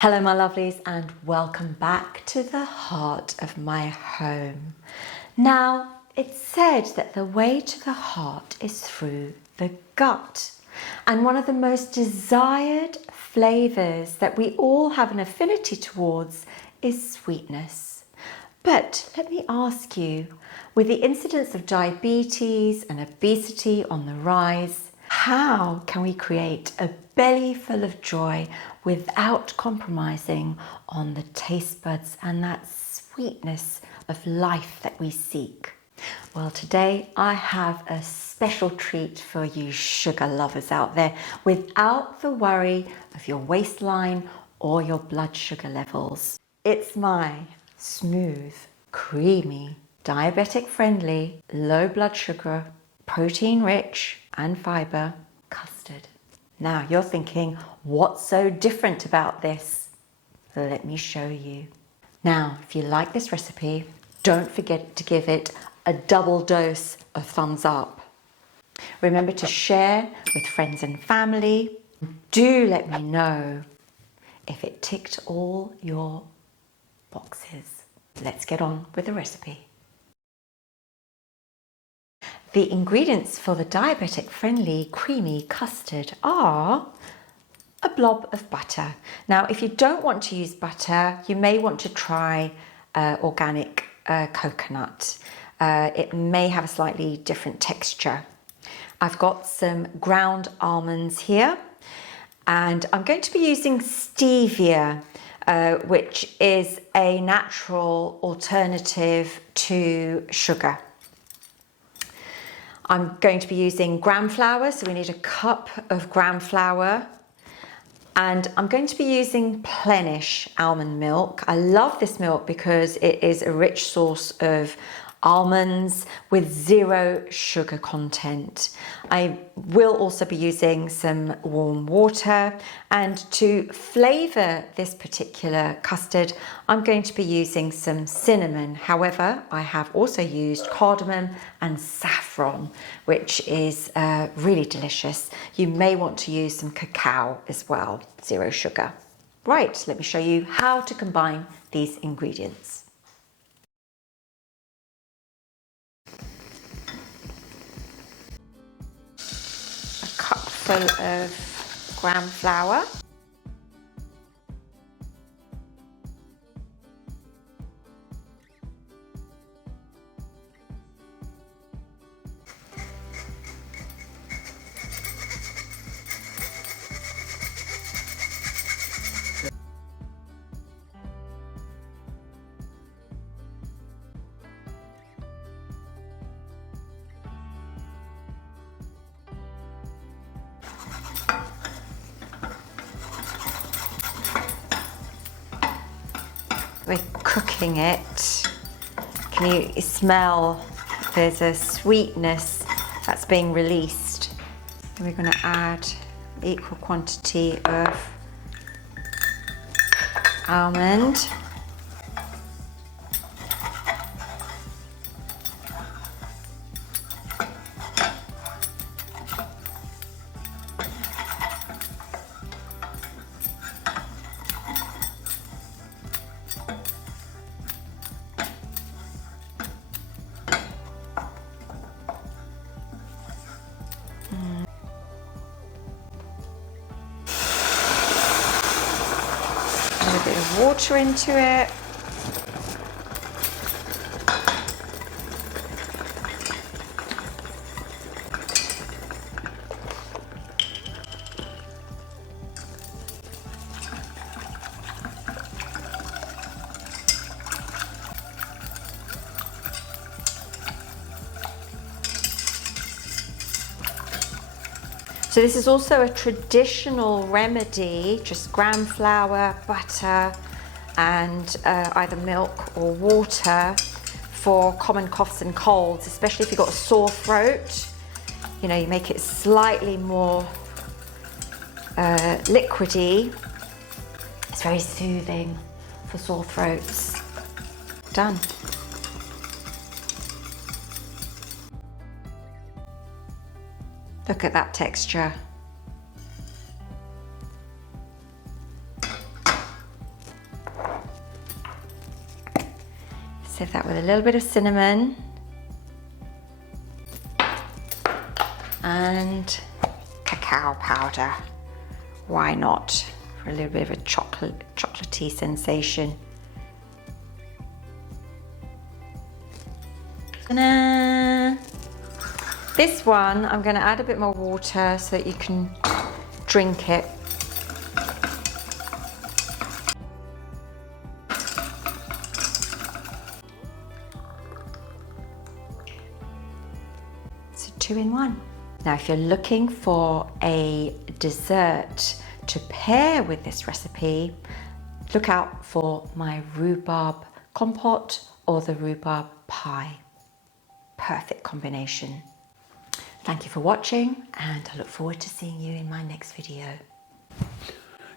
Hello my lovelies, and welcome back to the heart of my home. Now, it's said that the way to the heart is through the gut, and one of the most desired flavours that we all have an affinity towards is sweetness. But let me ask you, with the incidence of diabetes and obesity on the rise, how can we create a belly full of joy without compromising on the taste buds and that sweetness of life that we seek? Well, today I have a special treat for you sugar lovers out there without the worry of your waistline or your blood sugar levels. It's my smooth, creamy, diabetic friendly, low blood sugar, protein rich and fiber custard. Now you're thinking, what's so different about this? Let me show you. Now, if you like this recipe, don't forget to give it a double dose of thumbs up. Remember to share with friends and family. Do let me know if it ticked all your boxes. Let's get on with the recipe. The ingredients for the diabetic friendly creamy custard are a blob of butter. Now, if you don't want to use butter, you may want to try organic coconut. It may have a slightly different texture. I've got some ground almonds here, and I'm going to be using stevia, which is a natural alternative to sugar. I'm going to be using gram flour, so we need a cup of gram flour. And I'm going to be using Plenish almond milk. I love this milk because it is a rich source of almonds with 0 sugar content. I will also be using some warm water, and to flavour this particular custard I'm going to be using some cinnamon. However, I have also used cardamom and saffron, which is really delicious. You may want to use some cacao as well, 0 sugar. Right, let me show you how to combine these ingredients. Full of gram flour, we're cooking it. Can you smell there's a sweetness that's being released? And we're going to add equal quantity of almond. A bit of water into it. So this is also a traditional remedy, just gram flour, butter, and either milk or water for common coughs and colds, especially if you've got a sore throat. You know, you make it slightly more liquidy. It's very soothing for sore throats. Done. Look at that texture. Sieve that with a little bit of cinnamon and cacao powder. Why not? For a little bit of a chocolatey sensation. Ta-da! This one, I'm going to add a bit more water so that you can drink it. It's a 2-in-1. Now, if you're looking for a dessert to pair with this recipe, look out for my rhubarb compote or the rhubarb pie. Perfect combination. Thank you for watching, and I look forward to seeing you in my next video.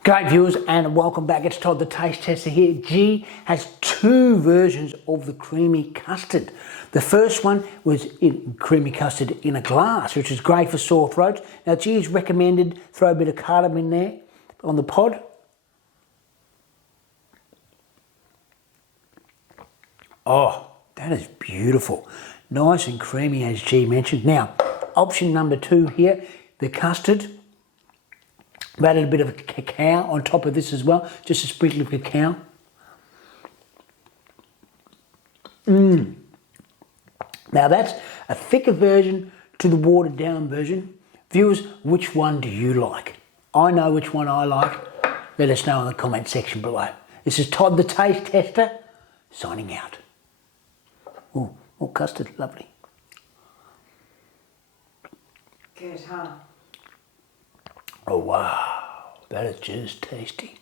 Great viewers, and welcome back. It's Todd the Taste Tester here. G has 2 versions of the creamy custard. The first one was in creamy custard in a glass, which is great for sore throats. Now G is recommended throw a bit of cardamom in there on the pod. Oh, that is beautiful. Nice and creamy, as G mentioned. Now, option number 2 here, the custard. I've added a bit of cacao on top of this as well, just a sprinkle of cacao. Now that's a thicker version to the watered down version. Viewers, which one do you like? I know which one I like. Let us know in the comment section below. This is Todd the Taste Tester, signing out. Oh, custard, lovely. Good, huh? Oh wow, that is just tasty.